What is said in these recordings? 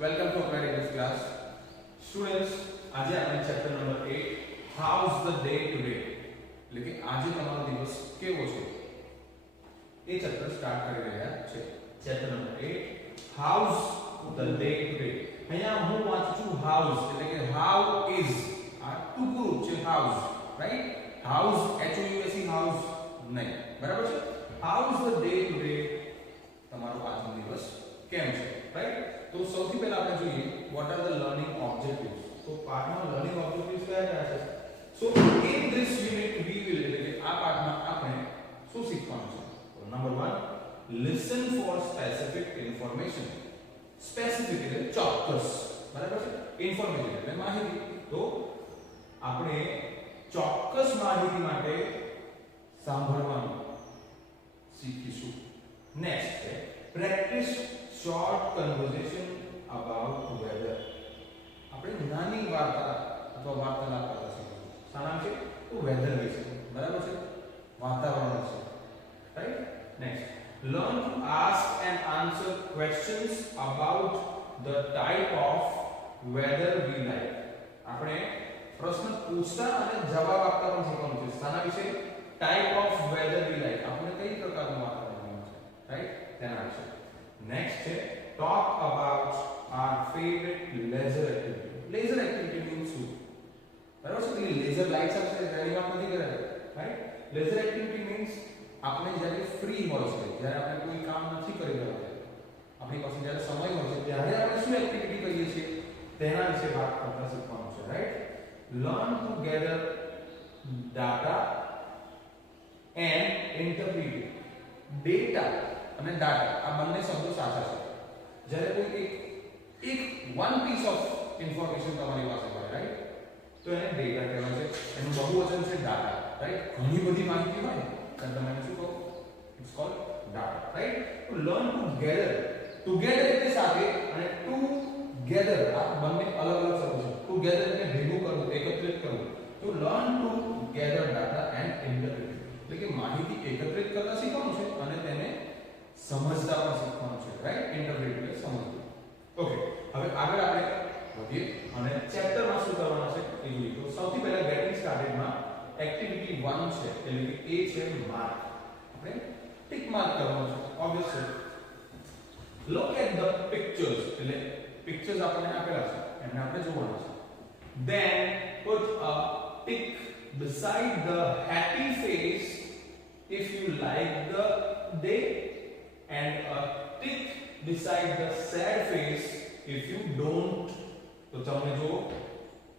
Welcome to Applied English class. Students, આજે આપણે chapter number 8 How's the day today એટલે કે આજે તમારો દિવસ કેવો છે એ ચેપ્ટર સ્ટાર્ટ કરી રહ્યા છે. Chapter number 8 How's the day today. અહીંયા હું વાંચું છું how's એટલે કે how is આ ટૂંકું છે how's, right? How's H O U S E how's નહીં, બરાબર છે? How's the day today તમારો આજનો દિવસ કેમ છે, રાઈટ? તો સૌથી પહેલા આપણે જોઈએ what are the learning objectives. તો પાઠમાં લર્નિંગ ઓબ્જેક્ટિવ્સ કયા છે? સો in this unit we will એટલે કે આ પાઠમાં આપણે શું શીખવાનું છે? તો number 1 listen for specific information. Specific એટલે ચોક્કસ, બરાબર છે? ઇન્ફોર્મેશન એટલે માહિતી. તો આપણે ચોક્કસ માહિતી માટે સાંભળવાનું શીખીશું. નેક્સ્ટ છે practice short conversation about weather. આપણે નાની વાર્તા અથવા વાર્તાલાપ કરતા શીખીશું. શાના છે? તો વેધર વિશે, બરાબર છે? વાતાવરણ વિશે, right? Next learn to ask and answer questions about the type of weather we like. આપણે પ્રશ્ન પૂછતા અને જવાબ આપતા પણ શીખવાનું છે. શાના વિશે? type of weather we like. આપણે કઈ પ્રકારનું વાતાવરણ છે, રાઈટ? તેના વિશે. નેક્સ્ટ છે talk about our favorite leisure activity. leisure activity means શું? બરાબર છે? કે લેઝર લાઇટ્સ આપણે રેડી વાત નથી કરે, રાઈટ? લેઝર એક્ટિવિટી મીન્સ આપણે જ્યારે ફ્રી હોય છે, જ્યારે આપણે કોઈ કામ નથી કરી રહ્યા, આપણી પાસે જ્યારે સમય હોય છે ત્યારે આપણે શું એક્ટિવિટી કરીએ છીએ તેના વિશે વાત કરતા શીખવાનું છે, right? learn to gather data and interpret it. Data અને ડાટા આ બંને શબ્દો સાચા છે. જ્યારે કોઈ એક વન પીસ ઓફ ઇન્ફોર્મેશન તમારી પાસે હોય, રાઈટ? તો એને ડેટા કહેવાય છે. એનું બહુવચન છે ડાટા, રાઈટ? ઘણી બધી માહિતી હોય ત્યારે તમે એને શું કહો? It's called data, right? તો લર્ન ટુ ગેધર. ટુગેધર એટલે સાથે અને ટુ ગેધર આ બંને અલગ અલગ શબ્દો છે. ટુગેધર એટલે ભેગું કરવું, એકત્રિત કરવું. તો learn to gather data and interpret એટલે કે માહિતી એકત્રિત કરતા શીખવાનું છે અને તેને સમજતા પણ શીખવાનું છે, રાઈટ? ઇન્ટરપ્રેટ એટલે સમજવું. ઓકે, હવે આગળ આપણે વધીએ અને ચેપ્ટરમાં શું કરવાનું છે એ જોઈએ. તો સૌથી પહેલા ગેટિંગ સ્ટાર્ટેડમાં એક્ટિવિટી 1 છે એટલે કે એ છે માર્ક. આપણે ટિક માર્ક કરવાનું છે, ઓબ્વિયસ છે. લુક એટ ધ પિક્ચર્સ એટલે પિક્ચર્સ આપણને આપેલા છે એમને આપણે જોવાના છે. Then put a tick beside the happy face if you like the day and a tick beside the sad face if you don't. તો તમને જો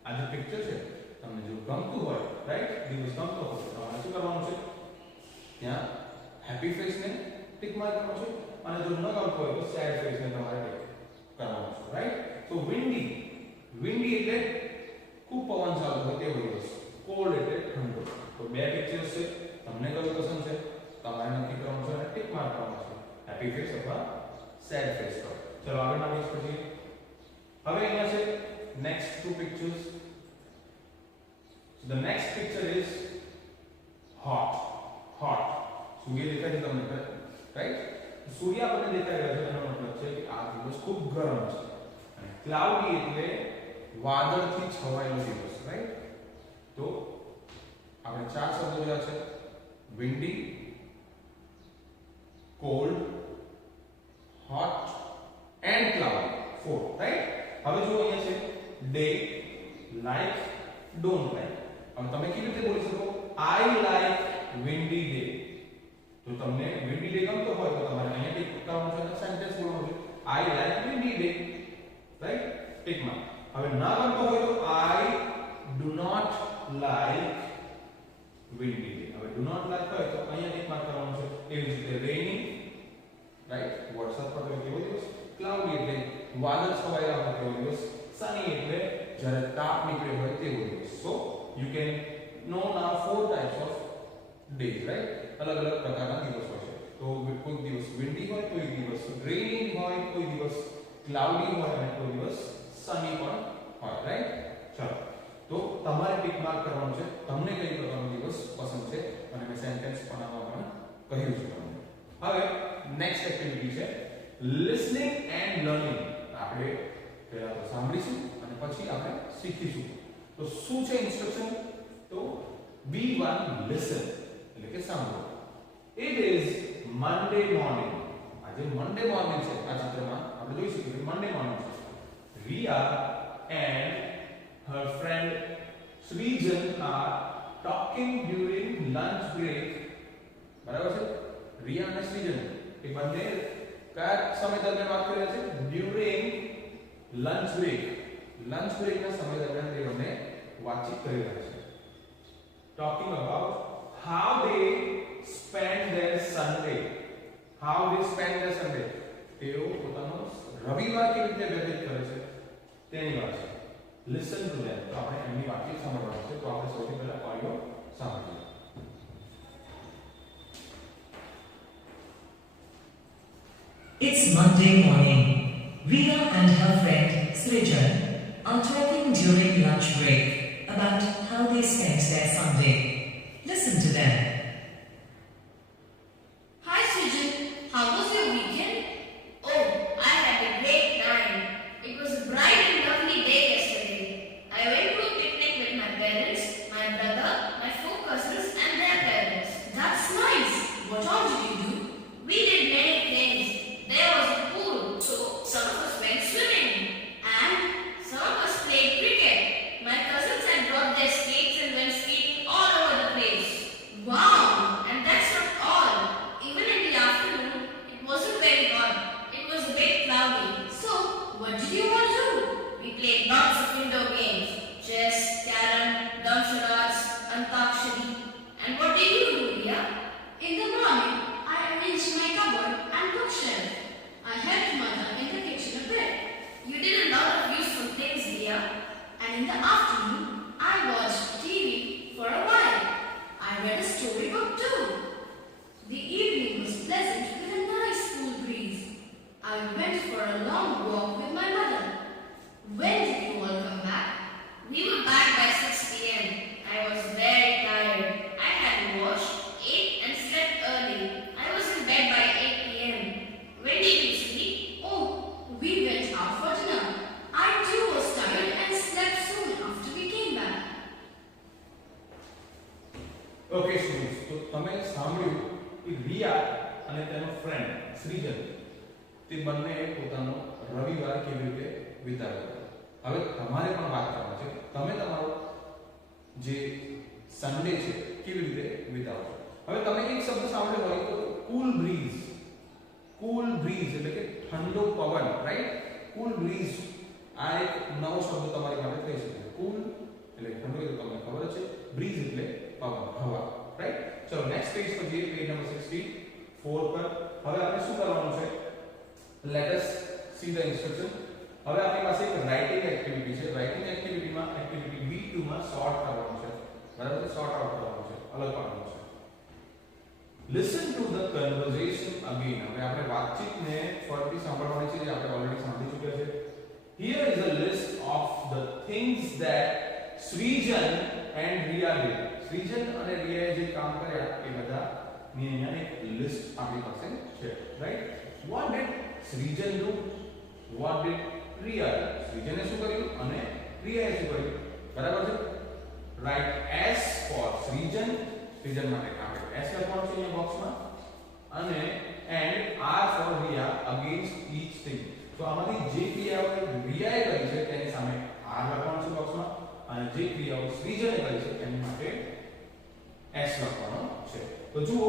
આ જે પિક્ચર છે તમને જો ગમતું હોય, રાઈટ? દિવસ ગમતો હોય તો તમારે શું કરવાનું છે? ત્યાં હેપી ફેસ ને ટિક માર્ક કરવાનું છે અને જો ન ગમતો હોય તો સેડ ફેસ ને તમારે ટિક કરવાનું છે, રાઈટ? તો વિન્ડી એટલે ખૂબ પવન ચાલતો હોય તેવો દિવસ. કોલ્ડ એટલે ઠંડો. તો બે પિક્ચર્સ છે, તમને કયું પસંદ છે તમારે નક્કી કરવાનું છે અને ટિક માર્ક કરવાનું છે, હેપી ફેસ અથવા સેડ ફેસ પર. ચલો આગળના પેજ પર જઈએ. હવે અહીંયા છે next two pictures. The next picture is hot. સૂર્ય દેખાય છે તમને, રાઈટ? સૂર્ય આપણને દેખાઈ રહ્યો છે એનો મતલબ છે કે આ દિવસ ખૂબ ગરમ છે. અને ક્લાઉડી એટલે વાદળથી છવાયેલો દિવસ, રાઈટ? તો આપણે ચાર શબ્દો જોયા છે: Windy, cold, hot and cloudy. 4, right? હવે જો અહીંયા છે ડે, લાઈક, ડોન્ટ લાઈક. હવે તમે કેવી રીતે બોલી શકો? આઈ લાઈક વિન્ડી ડે. તો તમને વિન્ડી ડે ગમતો હોય તો તમારે અહીંયા ટિક કરવાનું છે અને સેન્ટેન્સ બોલવાનું છે I like windy day, right? Tick માં. હવે ના ગમતો હોય તો I do not like windy day. હવે ડુ નોટ લાઈક હોય તો અહીંયા ટિક માર્ક કરવાનું છે. એવી જ રીતે રેઇની, રાઈટ? વરસાદ પડતો હોય તેવો દિવસ. ક્લાઉડી એટલે વાદળ છવાયેલા હોય તેવો દિવસ. સની એટલે જ્યારે તાપ નીકળ્યો હોય તેવો દિવસ. સો you can know now 4 types of days, right? અલગ અલગ પ્રકારના દિવસ હોય છે. તો કોઈ દિવસ વિન્ડી હોય, કોઈ દિવસ રેઇની હોય, કોઈ દિવસ ક્લાઉડી હોય અને કોઈ દિવસ સની પણ હોય, રાઈટ? ચલો, તો તમારે ટિક માર્ક કરવાનું છે તમને કઈ પ્રકારનો દિવસ પસંદ છે અને મેં સેન્ટેન્સ બનાવવા પણ કહ્યું છે તમને. હવે નેક્સ્ટ એક્ટિવિટી છે listening and learning. આપણે પહેલા તો સાંભળીશું અને પછી આપણે શીખીશું. તો શું છે ઇન્સ્ટ્રક્શન? તો B1 listen એટલે કે સાંભળો. It is Monday morning. આજે Monday morning છે. આ ચિત્રમાં આપણે જોઈ શકીએ કે Monday morning છે. Riya and her friend Srijan are talking during lunch break. બરાબર છે? રિયા અને સૃજન એ બંને કયા સમય દરમિયાન વાત કરી રહ્યા છે? During lunch break. Lunch break ના સમય દરમિયાન તે બંને વાતચીત કરી રહ્યા છે. Talking about how they spend their Sunday. How they spend their Sunday. તેઓ પોતાનો રવિવાર કેવી રીતે વ્યતીત કરે છે તેની વાત છે. Listen to them. તો આપણે એમની વાતચીત સાંભળવાની છે. તો આપણે સૌથી પહેલા ઓડિયો સાંભળીએ. It's Monday morning. Riya and her friend Srijan are talking during lunch break about how they spent their Sunday. Listen to them. Hi Srijan, how was your weekend? Oh, I had a great time. It was a bright and lovely day yesterday. I went to a picnic with my parents, my brother, my 4 cousins and their parents. That's nice. What all did you do? We did many things. There was a pool, so some of us went swimming. And Some of us played cricket. My cousins had brought their skates and went skating all over the place. wow, And that's not all. Even in the afternoon, it wasn't very hot. It was a bit cloudy. so what did you all do? We played lots of indoor games. Chess, carom, damsharaj, antakshari. And what did you do, Riya? In the morning, I arranged my cupboard and bookshelf. I helped mother in the kitchen a bit. You did a lot of useful things, Riya. And in the afternoon, I watched TV for a while. I read a storybook too. The evening was pleasant with a nice cool breeze. I went for a long walk with my mother. When did you all come back? We were back by 6 p.m. I was very tired. I had washed, ate, and slept early. I was in bed by 8 p.m. When did you sleep? Oh, we went out for dinner. I too was tired and slept soon after we came back. Okay students, તો તમે સાંભળ્યું કે રિયા અને તેનો friend સૃજન તે બંને પોતાનો રવિવાર કેવી રીતે વિતાવ્યો. હવે તમારે પણ વાત કરવાની છે તમે તમારો જે સન્ડે છે કેવી રીતે વિતાવો છો. હવે તમે એક શબ્દ સાંભળ્યો હોય તો કૂલ બ્રીઝ. કૂલ બ્રીઝ એટલે કે ઠંડો પવન, રાઈટ? કૂલ બ્રીઝ આ એક નવો શબ્દ તમારી માટે થઈ શકે. કૂલ એટલે ઠંડો એ તો તમને ખબર જ છે. બ્રીઝ એટલે પવન, હવા, રાઈટ? ચલો નેક્સ્ટ પેજ પર જઈએ, પેજ નંબર 64 પર. હવે આપણે શું કરવાનું છે? Let S see the instruction. હવે આપણી પાસે એક રાઇટિંગ એક્ટિવિટી છે. રાઇટિંગ એક્ટિવિટીમાં એક્ટિવિટી B2 માં સોર્ટ કરવાનું છે. બરાબર છે? સોર્ટ આઉટ કરવાનું છે, અલગ પાડવાનું છે. Listen to the conversation again. હવે આપણે વાતચીતને ફરીથી સાંભળવાની છે, જે આપણે ઓલરેડી સાંભળી ચૂક્યા છે. Here is a list of the things that Srijan and Riya did. Srijan અને રિયાએ જે કામ કર્યા એ બધાની અહીંયા એક લિસ્ટ આપણી પાસે છે, right? What did Srijan do? What did Riya do? સૃજને શું કર્યું અને રિયાએ શું કર્યું? બરાબર છે? રાઈટ. S for Srijan. સૃજન માટે આપણે S લખવાનું છે અહીંયા બોક્સમાં, અને and R for Riya against each thing. તો આમાંથી જે ક્રિયાઓ રિયાએ કરી છે તેની સામે R લખવાનું છે બોક્સમાં, અને જે ક્રિયાઓ સૃજને કરી છે તેની માટે S લખવાનો છે. તો જુઓ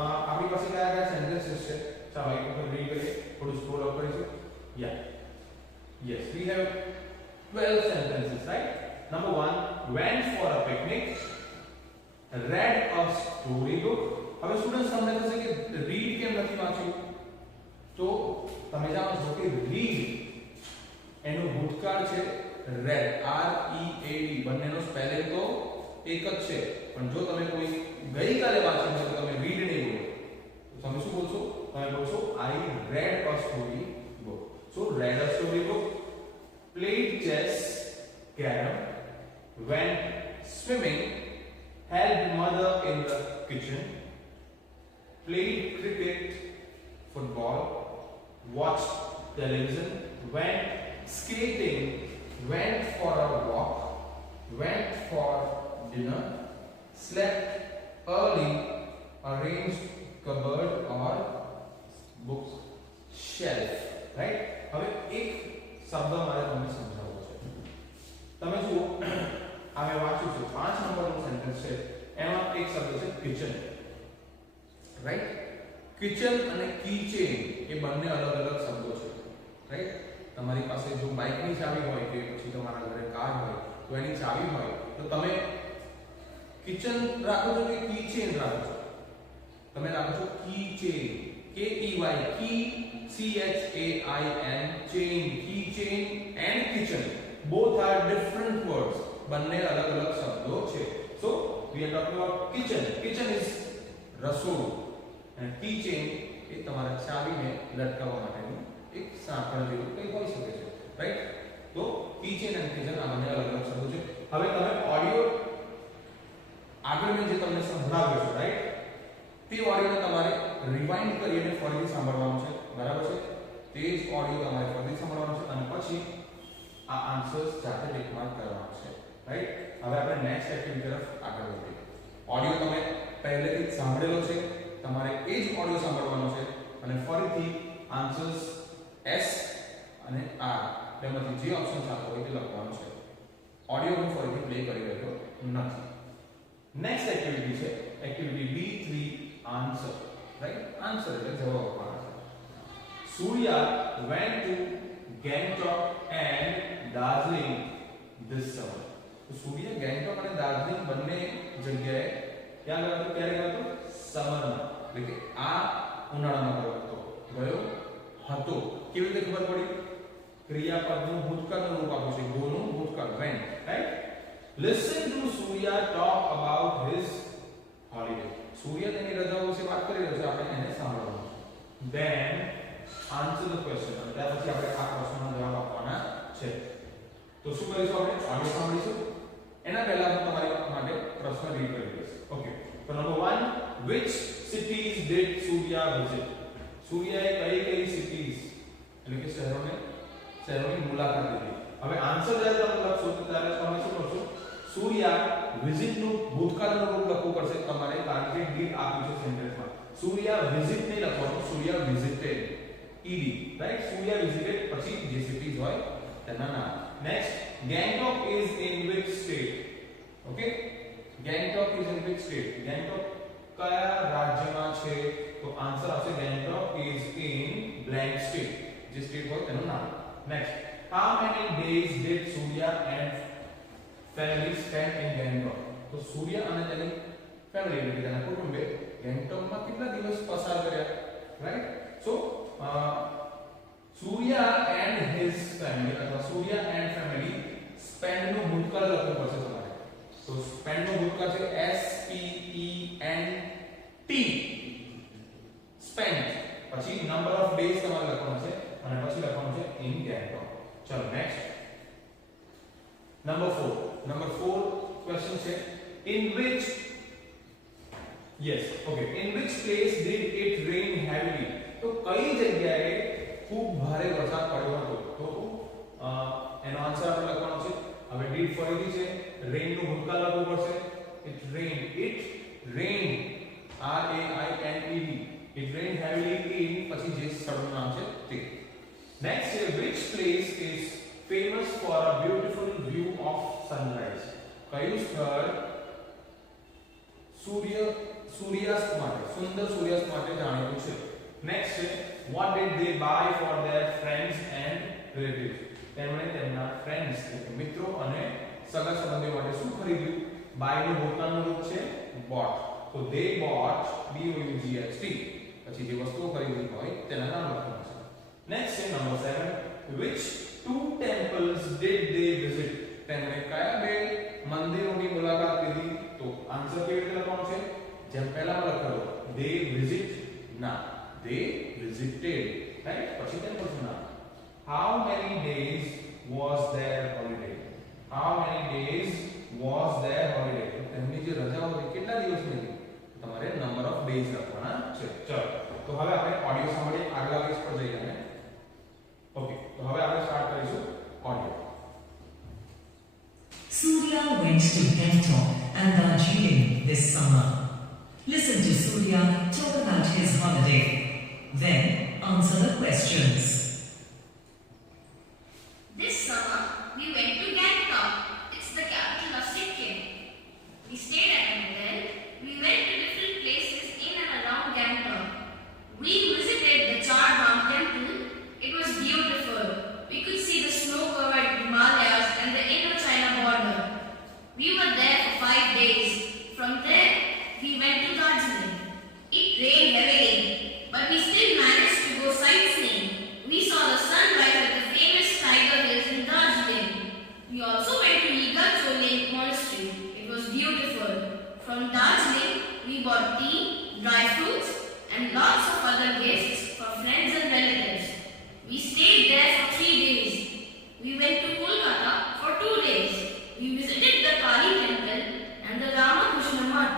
આપણી પાસે કયા કયા સેન્ટેન્સીસ છે. ચાલો એક વખત રીડ કરીએ, થોડું સ્ક્રોલ અપ કરીશું. Yeah, yes, we have 12 sentences, right? Number 1, went for a picnic, read a storybook. હવે સ્ટુડન્ટ્સ તમને થશે કે રીડ કેમ નથી વાંચ્યું? તો તમે જાણો છો કે રીડ એનું ભૂતકાળ છે રેડ, READ. બંનેનો સ્પેલિંગ તો એક જ છે, પણ જો તમે કોઈ ગઈકાલે વાંચ્યું હોય તો તમે રીડ નહીં બોલો, તો તમે શું બોલશો? તમે બોલશો I read a story book. So read a story book, played chess, carom, went swimming, helped mother in the kitchen, played cricket, football, watched television, went skating, went for a walk, went for dinner, slept early, arranged cupboard or books shelf. Right? હવે એક શબ્દ મારે તમને સમજાવવો છે. તમે જુઓ આ મેં વાંચ્યું છે 5 નંબરનું સેન્ટેન્સ છે એમાં એક શબ્દ છે કિચન. રાઈટ? કિચન અને કીચેન એ બંને અલગ અલગ શબ્દો છે. રાઈટ? તમારી પાસે જો બાઇકની ચાવી હોય કે પછી તમારા ઘરે કાર હોય તો એની ચાવી હોય તો તમે કિચન રાખો છો કે કીચેન રાખો છો? તમે રાખો છો કીચેન. K E Y key C H A I N chain, keychain and kitchen both are different words. બંને અલગ અલગ શબ્દો છે. So we are talking about kitchen. Kitchen is રસોડું and keychain એ તમારા ચાવીને લટકાવવા માટેનું એક સાંકળ જેવું કંઈ હોઈ શકે છે. રાઈટ? તો keychain and kitchen આ બંને અલગ અલગ શબ્દો છે. હવે તમે ઓડિયો આગળ મેં જે તમને સંભળાવ્યો છે રાઈટ તે ઓડિયોને તમારે રિવાઇન્ડ કરીને ફરીથી સાંભળવાનું છે. બરાબર છે? તે જ ઓડિયો તમારે ફરીથી સાંભળવાનો છે અને પછી આ આન્સર્સ જાતે ટિક માર્ક કરવાનો છે. રાઈટ? હવે આપણે નેક્સ્ટ એક્ટિવિટી તરફ આગળ વધીએ. ઓડિયો તમે પહેલેથી જ સાંભળેલો છે, તમારે એ જ ઓડિયો સાંભળવાનો છે અને ફરીથી આન્સર્સ S અને R બેમાંથી જે ઓપ્શન ચાલતો હોય તે લખવાનું છે. ઓડિયો હું ફરીથી પ્લે કરી રહ્યો નથી. નેક્સ્ટ એક્ટિવિટી છે activity B3 answer. Right? Answer એટલે જવાબ આપવાનો છે. Surya went to Gangtok and Darjeeling this summer. તો સૂર્ય ગેંગટોક અને દાર્જિલિંગ બંને જગ્યાએ ક્યાં ગયો હતો? ક્યારે ગયો હતો? સમરમાં. એટલે કે આ ઉનાળામાં ગયો હતો. ગયો હતો. કેવી રીતે ખબર પડી? ક્રિયાપદનું ભૂતકાળનું રૂપ આપ્યું છે. ગોનું ભૂતકાળ went. Right? Listen to Surya talk about his holiday. સૂર્ય તેની રજાઓ વિશે વાત કરી રહ્યો છે, આપણે એને સાંભળવાનું છે. Then answer the question. અને ત્યાર પછી આપણે આ પ્રશ્નનો જવાબ આપવાના છે. તો શું કરીશું? આપણે ઓડિયો સાંભળીશું. એના પહેલા હું તમારી માટે પ્રશ્ન રીડ કરી દઈશ. ઓકે. તો number 1, which cities did Surya visit? સૂર્યાએ કઈ સિટીઝ એટલે કે શહેરોની મુલાકાત લીધી. હવે આન્સર જ્યારે તમે લખશો તો ત્યારે તમે શું કરશો? સૂર્યા વિઝિટ નું ભૂતકાળનું રૂપ લખવું પડશે તમારે, કારણ કે ડીડ આપ્યું છે સેન્ટેન્સમાં. સૂર્યા વિઝિટ નહીં લખવાનું, Surya visited ed. Right? Surya visited પછી જે સિટીઝ હોય તેના નામ. Next, Gangtok is in which state? Okay, Gangtok is in which state? Gangtok કયા રાજ્યમાં છે? તો આન્સર આવશે Gangtok is in blank state. જે સ્ટેટ હોય તેનું નામ. Next, how many days did Surya and family spend in Gangtok? તો સૂર્ય અને તેની ફેમિલી એટલે કે તેના કુટુંબે ગેંગટોકમાં કેટલા દિવસ પસાર કર્યા? Right? So Surya and his family અથવા Surya and family spend નું ભૂતકાળ લખવું પડશે તમારે. તો spend નું ભૂતકાળ છે S P E N T. spent પછી number of days તમારે લખવાનું છે અને પછી લખવાનું છે in Gangtok. ચલો નેક્સ્ટ, નંબર 4 ક્વેશ્ચન છે in which place did it rain heavily? તો કઈ જગ્યાએ ખૂબ ભારે વરસાદ પડ્યો હતો? તો એનો આન્સર આપણે લખવાનો છે. હવે ડીડ ફરીથી છે, રેન નું ભૂતકાળ લખવું પડશે. it rained R A I N E D. it rained heavily in પછી જે સ્થળનું નામ છે તે. નેક્સ્ટ છે which place is famous for a beautiful view of sunrise? કયું સ્થળ સૂર્યાસ્ત માટે, સુંદર સૂર્યાસ્ત માટે જાણીતું છે? નેક્સ્ટ છે what did they buy for their friends and relatives? તેમણે તેમના ફ્રેન્ડ્સ એટલે મિત્રો અને સગા સંબંધીઓ માટે શું ખરીદ્યું? buy નું ભૂતકાળનું રૂપ છે bought. તો they bought B O U G H T. પછી જે વસ્તુઓ ખરીદી હોય તેના નામ લખવાનું છે. નેક્સ્ટ છે number 7, which two temples did they visit? તેમણે કયા બે મંદિરોની મુલાકાત લીધી? તો આન્સર કેવી રીતે લખવાનો છે? જેમ પહેલામાં લખેલો they visit ના they visited. રાઈટ? પછી temples નામ. how many days was their holiday? તેમની જે રજાઓ હતી કેટલા દિવસની હતી? તમારે નંબર ઓફ ડેઝ લખવાના છે. ચલો તો હવે આપણે ઓડિયો સાંભળીએ, આગલા પેજ પર જઈએ. ઓકે, તો હવે આપણે સ્ટાર્ટ કરીશું went to Gangtok and Darjeeling this summer. Listen to Surya talk about his holiday. Then answer the questions. This summer, we went to Gangtok. It's the capital of Sikkim. We stayed at an hotel. We went to different places in and around Gangtok. We visited the Char Dham temple. It was beautiful. We could see the snow-covered Himalayas and the Indo-China border. We were there for 5 days. From there, we went to Darjeeling. It rained heavily, but we still managed to go sightseeing. We saw the sunrise at the famous Tiger Hills in Darjeeling. We also went to Nigacholing Monastery. It was beautiful. From Darjeeling, we bought tea, dry fruits, and lots of other gifts for friends and relatives. We stayed there for 3 days. We went to Kolkata for 2 days. We visited the Kali temple and the Ramakrishna Mutt.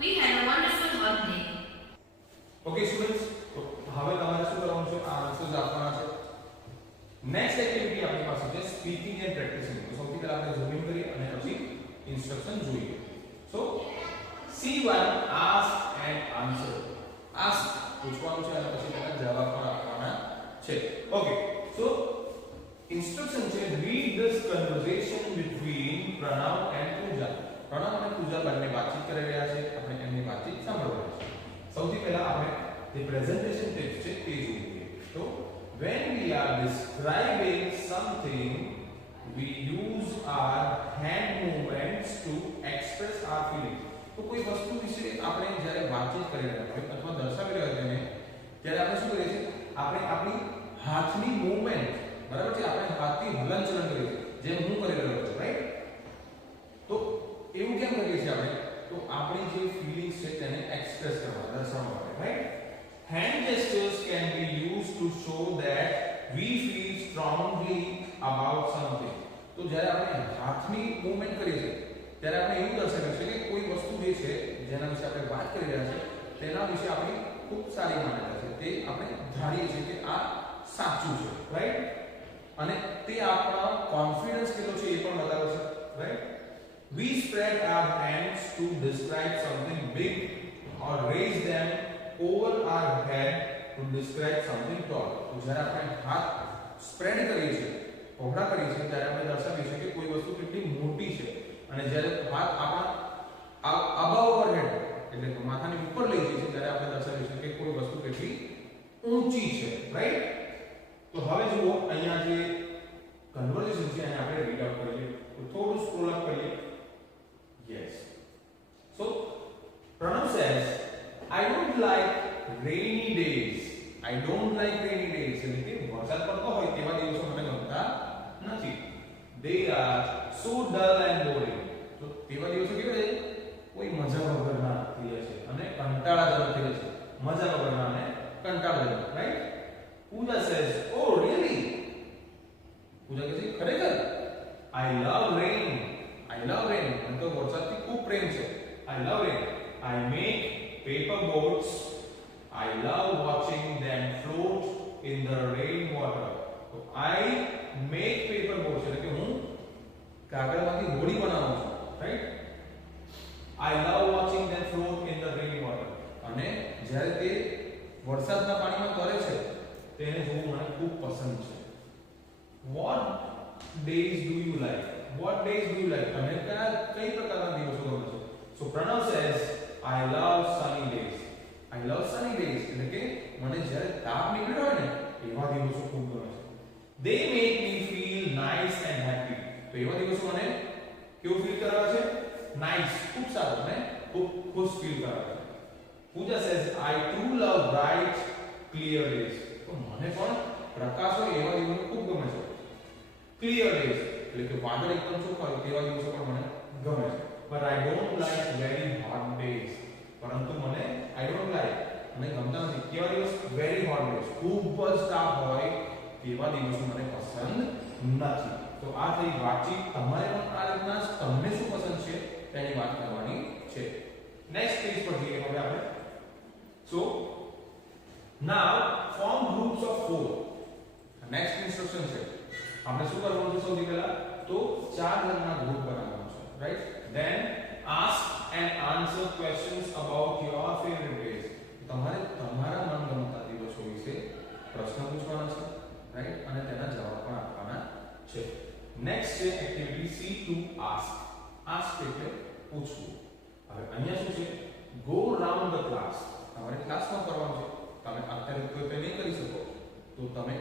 We had a wonderful holiday. Okay students, તો હવે તમારે શું કરવાનું છે? આ answers આપવાના છે. Next activity આપણી પાસે છે સ્પીકિંગ એન્ડ પ્રેક્ટિસિંગ. તો સૌથી પહેલા આપણે ઝૂમ ઇન કરીએ અને પછી ઇન્સ્ટ્રક્શન જોઈએ. સો C1 ask and answer. ask પૂછવાનું છે અને પછી તેના જવાબ પણ આપવાના છે. ઓકે, સો ઇન્સ્ટ્રક્શન છે read this conversation between Pranav and Pooja. Pranav અને Pooja બંને વાતચીત કરી રહ્યા છે. આપણે એમની વાતચીત સાંભળવાની છે. સૌથી પહેલા આપણે જે પ્રેઝન્ટેશન ટિપ્સ છે તે જોઈએ. તો when we are describing something we use our hand movements to express our feelings. તો કોઈ વસ્તુ વિશે આપણે જ્યારે વાતચીત કરી રહ્યા હોય અથવા દર્શાવી રહ્યા હોય તેને ત્યારે આપણે શું કરીએ છીએ? આપણે આપણી હાથની મૂવમેન્ટ, બરાબર છે, આપણે હાથની હલનચલન કરીએ છીએ, જેમ હું કરી રહ્યો છું, રાઈટ? તો એવું કેમ કરીએ છીએ આપણે? તો આપણી જે ફીલિંગ્સ છે તેને એક્સપ્રેસ કરવા, દર્શાવવા માટે, right? Hand gestures can be used to show that we feel strongly about something. તો જ્યારે આપણે હાથની મૂવમેન્ટ કરીએ છીએ ત્યારે આપણે એવું દર્શાવીએ છીએ કે કોઈ વસ્તુ જે છે જેના વિશે આપણે વાત કરી રહ્યા છીએ તેના વિશે આપણી ખૂબ સારી માન્યતા છે, તે આપણે ધારીએ છીએ કે આ સાચું છે, રાઈટ? અને તે આપણા કોન્ફિડન્સ કેટલો છે એ પણ બતાવે છે, right? We spread our hands to describe something big or raise them over our head to describe something tall. તો જ્યારે આપણે હાથ સ્પ્રેડ કરીએ છીએ, પહોળા કરીએ છીએ, ત્યારે આપણે દર્શાવીએ છીએ કે કોઈ વસ્તુ કેટલી મોટી છે. અને જ્યારે હાથ આપણા above our head એટલે કે માથાની ઉપર લઈ જઈએ છીએ ત્યારે આપણે દર્શાવીએ છીએ કે કોઈ વસ્તુ કેટલી ઊંચી છે, રાઈટ? તો હવે જુઓ અહીંયા જે કન્વર્ઝેશન છે એને આપણે રીડ આઉટ કરીએ. તો થોડું સ્ક્રોલ અપ કરીએ. Yes. So Pranav says, I don't like rainy days. I don't like rainy days. એટલે કે વરસાદ પડતો હોય તેવા દિવસો મને ગમતા નથી. They are so dull and boring. તો તેવા દિવસો કેવા છે? કોઈ મજા વગરના થઈ છે અને કંટાળાજનક થઈ છે. મજા વગરના અને કંટાળાજનક, right? Pooja says, oh really? Pooja કહે છે ખરેખર? I love rain. I love rain. મને તો વરસાદથી ખૂબ પ્રેમ છે. I love rain. I make paper boats. I love watching them float in the rainwater. So I make paper boats એટલે કે હું કાગળમાંથી હોડી બનાવું છું, right? I love watching them float in the rainwater. અને જ્યારે તે વરસાદના પાણીમાં તરે છે તેને જોવું મને ખૂબ પસંદ છે. What days do you like? What days do you like? તમને કઈ પ્રકારના દિવસો ગમે છે? So Pranav says, I love sunny days. I love sunny days એટલે કે મને જ્યારે તાપ નીકળ્યો હોય ને એવા દિવસો ખૂબ ગમે છે. They make me feel nice and happy. તો એવા દિવસો મને કેવું ફીલ કરાવે છે? નાઇસ, ખૂબ સારું ને ખૂબ ખુશ ફીલ કરાવે છે. Pooja says, I too love bright clear days. તો મને પણ પ્રકાશ હોય એવા દિવસો ખૂબ ગમે છે. Clear days એટલે કે વાદળ એકદમ ચોખ્ખા હોય તેવા દિવસો પણ મને ગમે છે. But I don't like very hot days. પરંતુ મને I don't like મને ગમતા નથી કેવા દિવસ? Very hot days. ખૂબ જ તાપ હોય તેવા દિવસો મને પસંદ નથી. તો આ થઈ વાતચીત. તમારે પણ આ રીતના તમને શું પસંદ છે તેની વાત કરવાની છે. નેક્સ્ટ પેજ પર જઈએ હવે આપણે. So now form groups of 4. Next instruction છે. આપણે શું કરવાનું છે? સૌથી પહેલા તો 4 જણના ગ્રુપ બનાવવાનું છે, right? Then ask and answer questions about your favorite days. તમારે તમારા મનગમતા દિવસો વિશે પ્રશ્ન પૂછવાના છે, રાઈટ, અને તેના જવાબ પણ આપવાના છે. નેક્સ્ટ છે એક્ટિવિટી C2 ask. ask એટલે પૂછવું. હવે અહીંયા શું છે, go round the class. તમારે ક્લાસમાં કરવાનું છે. તમે અત્યારે કોઈ નહીં કરી શકો તો તમે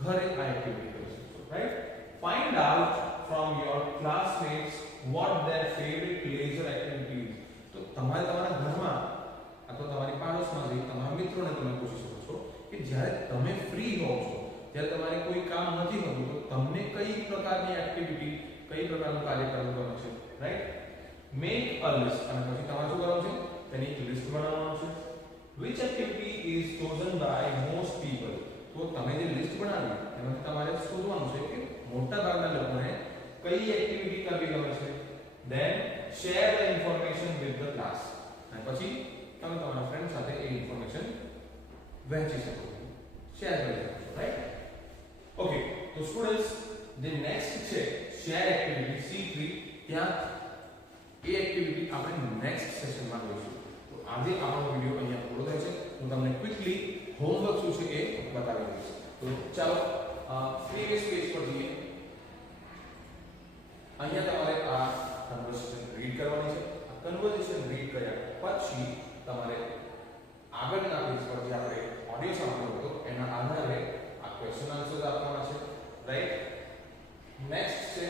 ઘરે આ એક્ટિવિટી કરી શકશો, right. find out from your classmates what their favorite leisure activity is. તો તમારે તમારા ઘરમાં અથવા તમારી પાડોશમાં જઈ તમારા મિત્રોને તમે પૂછી શકો છો કે જ્યારે તમે ફ્રી હો છો, જ્યારે તમારે કોઈ કામ નથી હોતું, તો તમને કઈ પ્રકારની એક્ટિવિટી, કઈ પ્રકારનું કાર્ય કરવું ગમે છે, રાઈટ. મેક અ લિસ્ટ, અને પછી તમારે શું કરવાનું છે, તેની એક લિસ્ટ બનાવવાનું છે. which activity is chosen by most people. તો તમે જે લિસ્ટ બનાવી એમાંથી તમારે શોધવાનું છે કે મોટા ભાગના લોકોને કઈ એક્ટિવિટી કરવી ગમે છે. then share the information with the class. અને પછી તમે તમારા ફ્રેન્ડ સાથે એ ઇન્ફોર્મેશન વહેંચી શકો છો, શેર કરી શકો છો, રાઈટ. ઓકે, તો સ્ટુડન્ટ્સ, જે નેક્સ્ટ છે શેર એક્ટિવિટી C3, ત્યાં એ એક્ટિવિટી આપણે નેક્સ્ટ સેશનમાં જોઈશું. તો આજે આપણો વિડિયો અહીંયા પૂરો થાય છે. હું તમને ક્વિકલી હોમવર્ક શું છે એ બતાવી દઈશ. તો ચાલો પ્રીવિયસ પેજ પર જઈએ. અહીંયા તમારે આ કન્વર્સેશન રીડ કરવાની છે. આ કન્વર્સેશન રીડ કર્યા પછી તમારે આગળના પેજ પર જે આપણે ઓડિયો સાંભળ્યો હતો એના આધારે આ ક્વેશ્ચન આન્સર્સ આપવાના છે, રાઈટ. નેક્સ્ટ છે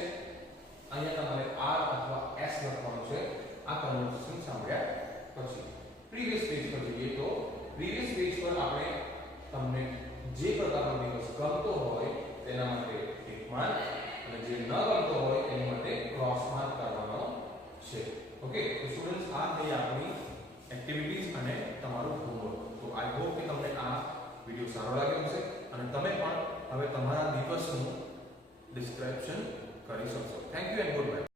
અહીંયા તમારે R અથવા S લખવાનું છે આ કન્વર્સેશન સાંભળ્યા પછી. પ્રીવિયસ પેજ પર જઈએ તો પ્રીવિયસ પેજ પર આપણે તમને જે પ્રકારનો દિવસ ગમતો હોય તેના માટે ટિક માર્ક અને જે ન ગમતો હોય એની માટે ક્રોસ માર્ક કરવાનો છે. ઓકે, તો સ્ટુડન્ટ્સ, આ થઈ આપણી એક્ટિવિટીઝ અને તમારું હોમવર્ક. તો આઈ હોપ કે તમને આ વિડિયો સારો લાગ્યો હશે અને તમે પણ હવે તમારા દિવસનું ડિસ્ક્રિપ્શન કરી શકશો. Thank you and good bye.